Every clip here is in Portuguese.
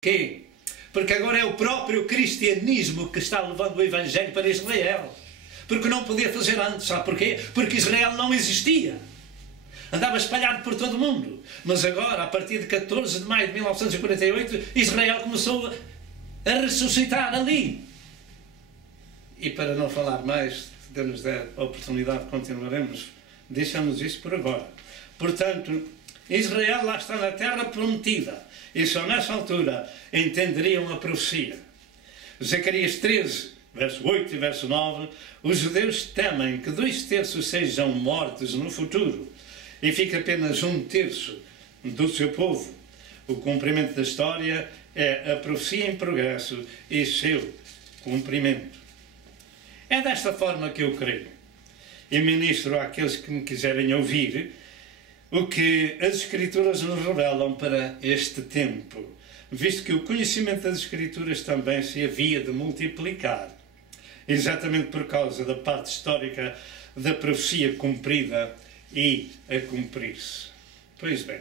Porquê? Porque agora é o próprio cristianismo que está levando o Evangelho para Israel. Porque não podia fazer antes. Sabe porquê? Porque Israel não existia. Andava espalhado por todo o mundo. Mas agora, a partir de 14 de maio de 1948, Israel começou a ressuscitar ali. E para não falar mais, se Deus nos der a oportunidade, continuaremos. Deixamos isso por agora. Portanto, Israel lá está na terra prometida. E só nessa altura entenderiam a profecia. Zacarias 13, verso 8 e verso 9. Os judeus temem que 2/3 sejam mortos no futuro e fique apenas 1/3 do seu povo. O cumprimento da história é a profecia em progresso e seu cumprimento. É desta forma que eu creio. E ministro àqueles que me quiserem ouvir o que as Escrituras nos revelam para este tempo, visto que o conhecimento das Escrituras também se havia de multiplicar, exatamente por causa da parte histórica da profecia cumprida e a cumprir-se. Pois bem,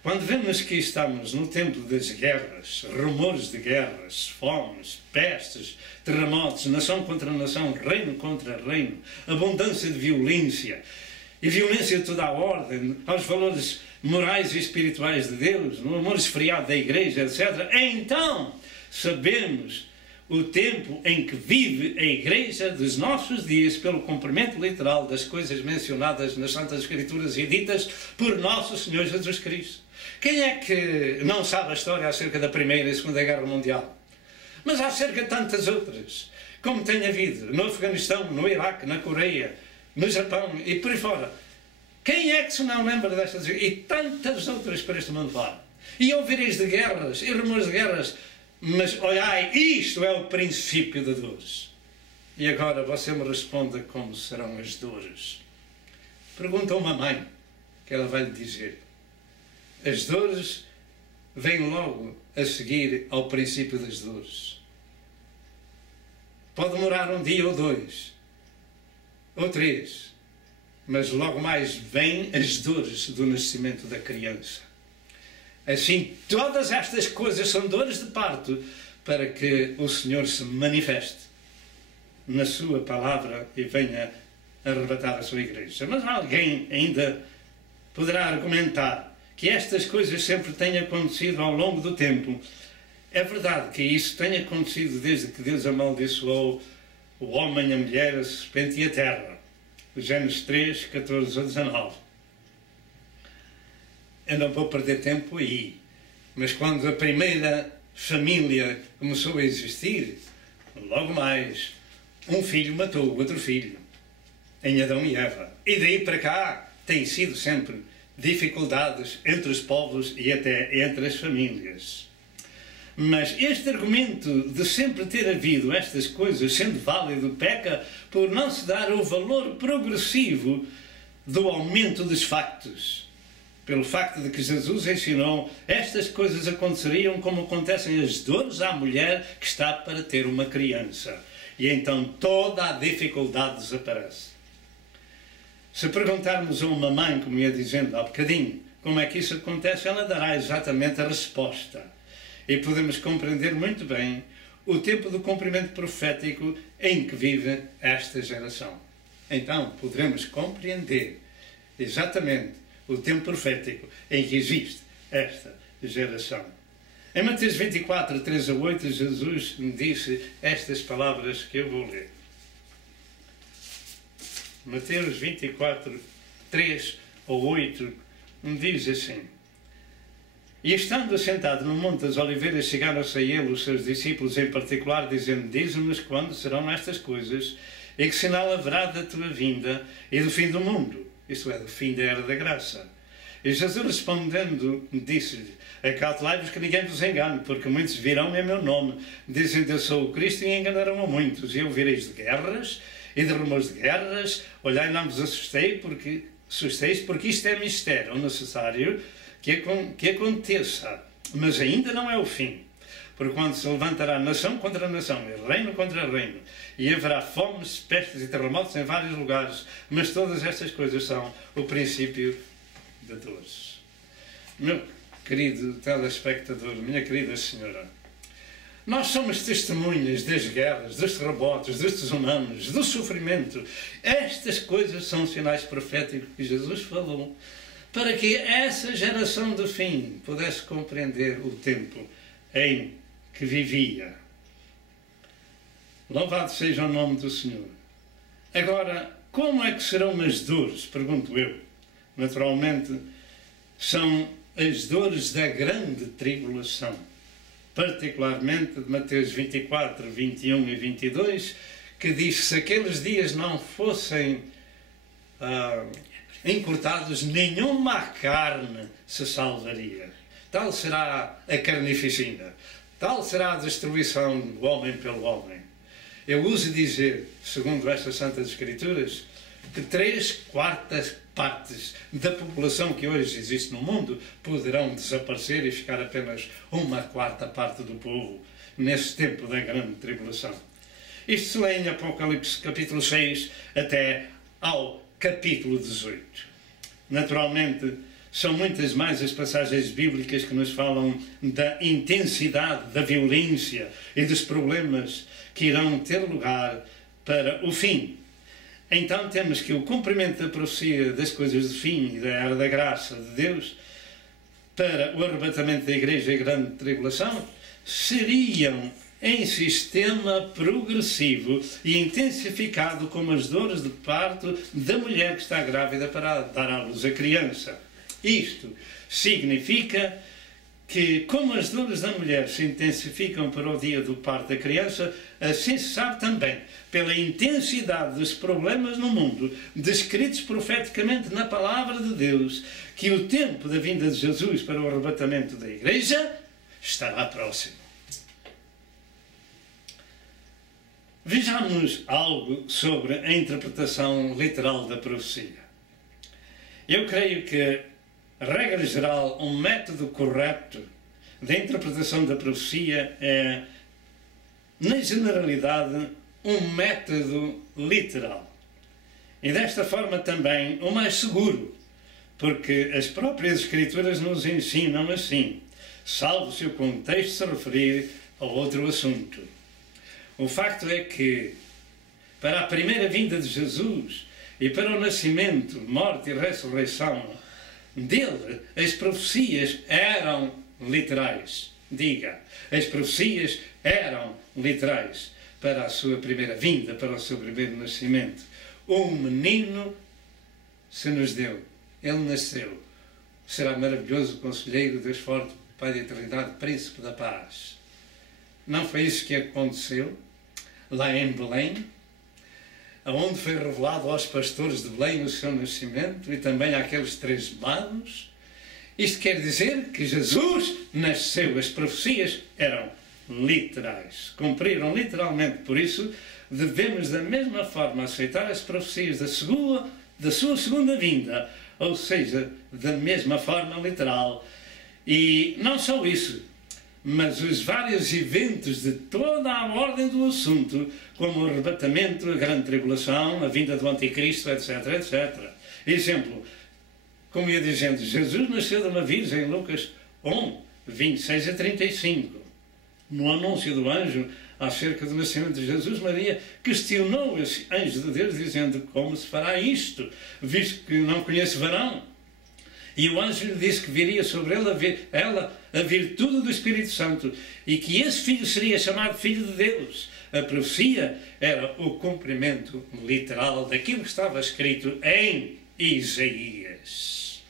quando vemos que estamos no tempo das guerras, rumores de guerras, fomes, pestes, terremotos, nação contra nação, reino contra reino, abundância de violência, e violência de toda a ordem, aos valores morais e espirituais de Deus, no amor esfriado da Igreja, etc. Então, sabemos o tempo em que vive a Igreja dos nossos dias pelo cumprimento literal das coisas mencionadas nas Santas Escrituras e ditas por nosso Senhor Jesus Cristo. Quem é que não sabe a história acerca da Primeira e Segunda Guerra Mundial? Mas há acerca de tantas outras, como tem havido no Afeganistão, no Iraque, na Coreia, no Japão e por aí fora. Quem é que se não lembra destas e tantas outras para este mundo fora? E ouvireis de guerras e rumores de guerras, mas olhai, isto é o princípio de dores. E agora você me responda como serão as dores. Pergunta a uma mãe, que ela vai lhe dizer. As dores vêm logo a seguir ao princípio das dores. Pode demorar um dia ou dois, ou 3, mas logo mais vêm as dores do nascimento da criança. Assim, todas estas coisas são dores de parto para que o Senhor se manifeste na sua palavra e venha arrebatar a sua igreja. Mas alguém ainda poderá argumentar que estas coisas sempre têm acontecido ao longo do tempo. É verdade que isso tem acontecido desde que Deus amaldiçoou o homem, a mulher, a serpente e a terra. Gênesis 3, 14 a 19. Eu não vou perder tempo aí. Mas quando a primeira família começou a existir, logo mais, um filho matou o outro filho, em Adão e Eva. E daí para cá tem sido sempre dificuldades entre os povos e até entre as famílias. Mas este argumento de sempre ter havido estas coisas sendo válido peca por não se dar o valor progressivo do aumento dos factos. Pelo facto de que Jesus ensinou estas coisas aconteceriam como acontecem as dores à mulher que está para ter uma criança. E então toda a dificuldade desaparece. Se perguntarmos a uma mãe, como ia dizendo há bocadinho, como é que isso acontece, ela dará exatamente a resposta. E podemos compreender muito bem o tempo do cumprimento profético em que vive esta geração. Então, poderemos compreender exatamente o tempo profético em que existe esta geração. Em Mateus 24, 3 a 8, Jesus me disse estas palavras que eu vou ler. Mateus 24, 3 a 8, me diz assim. E estando assentado no Monte das Oliveiras, chegaram-se a ele os seus discípulos em particular, dizendo, dize-nos quando serão estas coisas, e que sinal haverá da tua vinda e do fim do mundo, isto é, do fim da era da graça. E Jesus respondendo, disse-lhe, acautelai-vos que ninguém vos engane, porque muitos virão em meu nome, dizendo eu sou o Cristo, e enganarão a muitos. E ouvireis de guerras e de rumores de guerras, olhai, não vos assusteis, porque isto é mistério necessário que aconteça, mas ainda não é o fim. Porque quando se levantará nação contra nação, e reino contra reino, e haverá fomes, pestes e terremotos em vários lugares, mas todas estas coisas são o princípio de dores. Meu querido telespectador, minha querida senhora, nós somos testemunhas das guerras, dos terremotos, dos tsunamis, do sofrimento. Estas coisas são sinais proféticos que Jesus falou para que essa geração do fim pudesse compreender o tempo em que vivia. Louvado seja o nome do Senhor. Agora, como é que serão as dores? Pergunto eu. Naturalmente, são as dores da grande tribulação. Particularmente de Mateus 24, 21 e 22, que diz que se aqueles dias não fossem encurtados, nenhuma carne se salvaria. Tal será a carnificina, tal será a destruição do homem pelo homem. Eu uso dizer, segundo estas Santas Escrituras, que 3/4 partes da população que hoje existe no mundo poderão desaparecer e ficar apenas 1/4 parte do povo nesse tempo da grande tribulação. Isto se lê em Apocalipse capítulo 6 até ao capítulo 18. Naturalmente, são muitas mais as passagens bíblicas que nos falam da intensidade da violência e dos problemas que irão ter lugar para o fim. Então temos que o cumprimento da profecia das coisas do fim e da era da graça de Deus para o arrebatamento da Igreja e a grande tribulação seriam em sistema progressivo e intensificado como as dores de parto da mulher que está grávida para dar à luz a criança. Isto significa que, como as dores da mulher se intensificam para o dia do parto da criança, assim se sabe também, pela intensidade dos problemas no mundo, descritos profeticamente na palavra de Deus, que o tempo da vinda de Jesus para o arrebatamento da Igreja estará próximo. Vejamos algo sobre a interpretação literal da profecia. Eu creio que, regra geral, um método correto de interpretação da profecia é, na generalidade, um método literal. E desta forma também o mais seguro, porque as próprias Escrituras nos ensinam assim, salvo se o contexto se referir a outro assunto. O facto é que, para a primeira vinda de Jesus e para o nascimento, morte e ressurreição dele, as profecias eram literais. Diga, as profecias eram literais para a sua primeira vinda, para o seu primeiro nascimento. Um menino se nos deu, ele nasceu. Será maravilhoso, conselheiro, Deus forte, Pai da eternidade, príncipe da paz. Não foi isso que aconteceu lá em Belém, onde foi revelado aos pastores de Belém o seu nascimento e também àqueles 3 magos. Isto quer dizer que Jesus nasceu, as profecias eram literais, cumpriram literalmente. Por isso, devemos da mesma forma aceitar as profecias da sua segunda vinda, ou seja, da mesma forma literal. E não só isso, mas os vários eventos de toda a ordem do assunto, como o arrebatamento, a grande tribulação, a vinda do anticristo, etc, etc. Exemplo, como ia dizendo, Jesus nasceu de uma virgem, Lucas 1, 26 a 35. No anúncio do anjo acerca do nascimento de Jesus, Maria questionou esse anjo de Deus, dizendo, como se fará isto, visto que não conhece varão? E o anjo lhe disse que viria sobre ela a virtude do Espírito Santo e que esse filho seria chamado Filho de Deus. A profecia era o cumprimento literal daquilo que estava escrito em Isaías.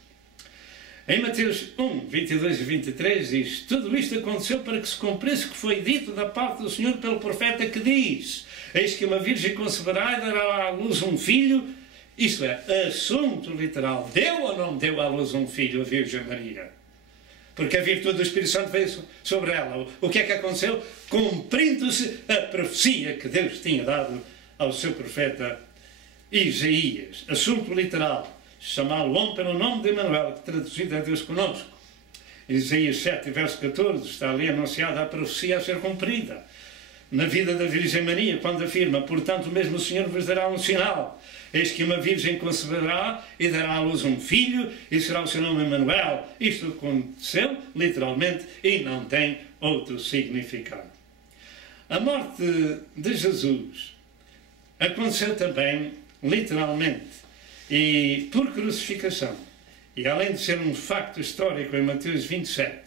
Em Mateus 1, 22 e 23 diz, tudo isto aconteceu para que se cumprisse o que foi dito da parte do Senhor pelo profeta que diz, eis que uma virgem conceberá e dará à luz um filho. Isto é, assunto literal. Deu ou não deu à luz um filho, a Virgem Maria? Porque a virtude do Espírito Santo veio sobre ela. O que é que aconteceu? Cumprindo-se a profecia que Deus tinha dado ao seu profeta Isaías. Assunto literal. Chamá-lo homem pelo nome de Emanuel, que traduzido é Deus conosco. Isaías 7, verso 14, está ali anunciada a profecia a ser cumprida. na vida da Virgem Maria, quando afirma: portanto, mesmo o Senhor vos dará um sinal. Eis que uma virgem conceberá e dará à luz um filho, e será o seu nome Emanuel. Isto aconteceu, literalmente, e não tem outro significado. A morte de Jesus aconteceu também, literalmente, e por crucificação. E além de ser um facto histórico em Mateus 27,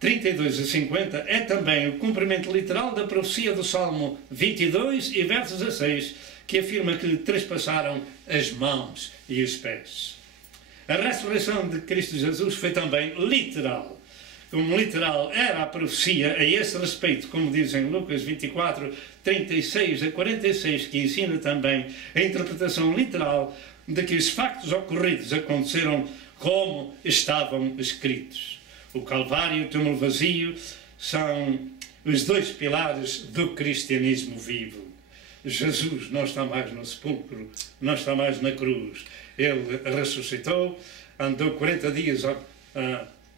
32 a 50, é também o cumprimento literal da profecia do Salmo 22 e verso 16, que afirma que lhe trespassaram as mãos e os pés. A ressurreição de Cristo Jesus foi também literal. Como literal era a profecia a esse respeito, como diz em Lucas 24, 36 a 46, que ensina também a interpretação literal de que os factos ocorridos aconteceram como estavam escritos. O Calvário e o túmulo vazio são os dois pilares do cristianismo vivo. Jesus não está mais no sepulcro, não está mais na cruz. Ele ressuscitou, andou 40 dias a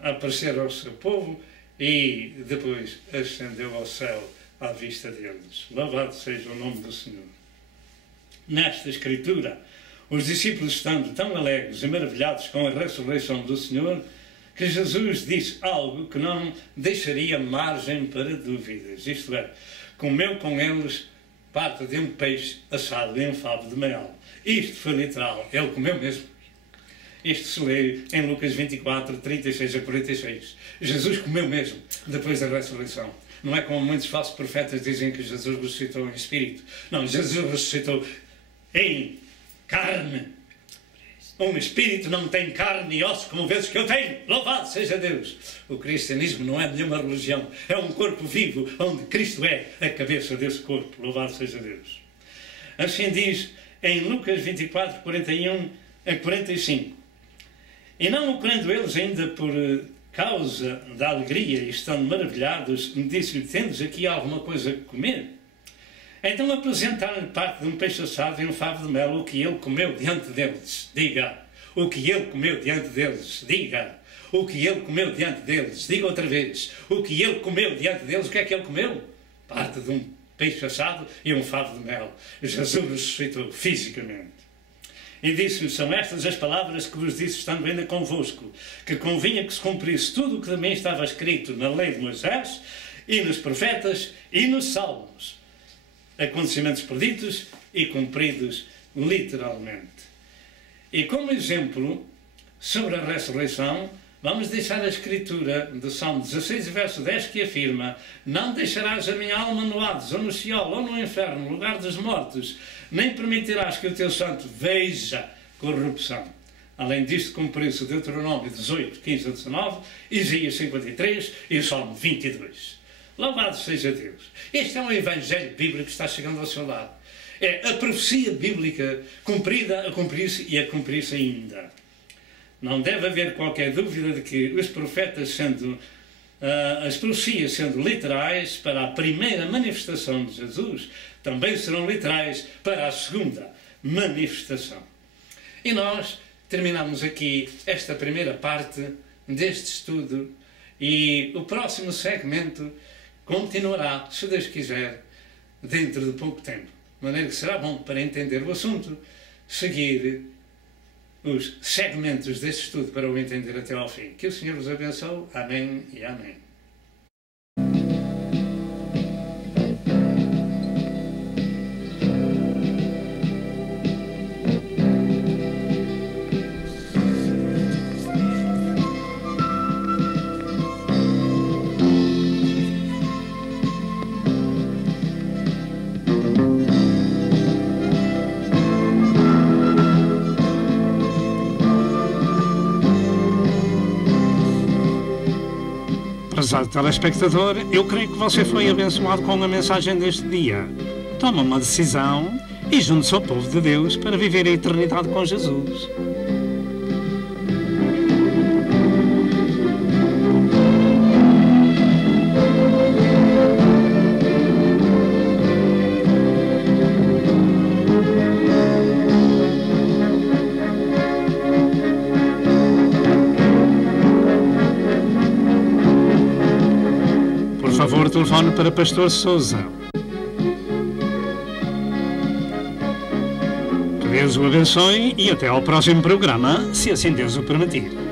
aparecer ao seu povo e depois ascendeu ao céu à vista deles. Louvado seja o nome do Senhor. Nesta Escritura, os discípulos estando tão alegres e maravilhados com a ressurreição do Senhor, que Jesus disse algo que não deixaria margem para dúvidas. Isto é, comeu com eles parte de um peixe assado em um favo de mel. Isto foi literal, ele comeu mesmo. Isto se lê em Lucas 24, 36 a 46. Jesus comeu mesmo, depois da ressurreição. Não é como muitos falsos profetas dizem que Jesus ressuscitou em espírito. Não, Jesus ressuscitou em carne. Um espírito não tem carne e ossos como vezes que eu tenho. Louvado seja Deus! O cristianismo não é nenhuma religião. É um corpo vivo onde Cristo é a cabeça desse corpo. Louvado seja Deus! Assim diz em Lucas 24, 41 a 45. E não o crendo eles ainda por causa da alegria e estando maravilhados, disse-lhe: tendes aqui alguma coisa a comer? Então apresentaram-lhe parte de um peixe assado e um favo de mel, o que ele comeu diante deles. Diga, o que ele comeu diante deles. Diga, o que ele comeu diante deles. Diga outra vez, o que ele comeu diante deles. O que é que ele comeu? Parte de um peixe assado e um favo de mel. Jesus ressuscitou fisicamente. E disse-lhe: são estas as palavras que vos disse estando ainda convosco, que convinha que se cumprisse tudo o que também estava escrito na lei de Moisés, e nos profetas, e nos salmos. Acontecimentos preditos e cumpridos literalmente. E como exemplo sobre a ressurreição, vamos deixar a escritura do Salmo 16, verso 10, que afirma: não deixarás a minha alma no Hades, ou no Sheol, ou no inferno, no lugar dos mortos, nem permitirás que o teu santo veja corrupção. Além disto, cumpriu-se Deuteronômio 18, 15 a 19, Isaías 53 e o Salmo 22. Louvado seja Deus! Este é um evangelho bíblico que está chegando ao seu lado. É a profecia bíblica cumprida, a cumprir-se e a cumprir-se ainda. Não deve haver qualquer dúvida de que os profetas, as profecias sendo literais para a primeira manifestação de Jesus, também serão literais para a segunda manifestação. E nós terminamos aqui esta primeira parte deste estudo e o próximo segmento continuará, se Deus quiser, dentro de pouco tempo. De maneira que será bom, para entender o assunto, seguir os segmentos deste estudo para o entender até ao fim. Que o Senhor os abençoe. Amém e amém. Prezado telespectador, eu creio que você foi abençoado com a mensagem deste dia. Toma uma decisão e junte-se ao povo de Deus para viver a eternidade com Jesus. Telefone para Pastor Sousa. Deus o abençoe e até ao próximo programa, se assim Deus o permitir.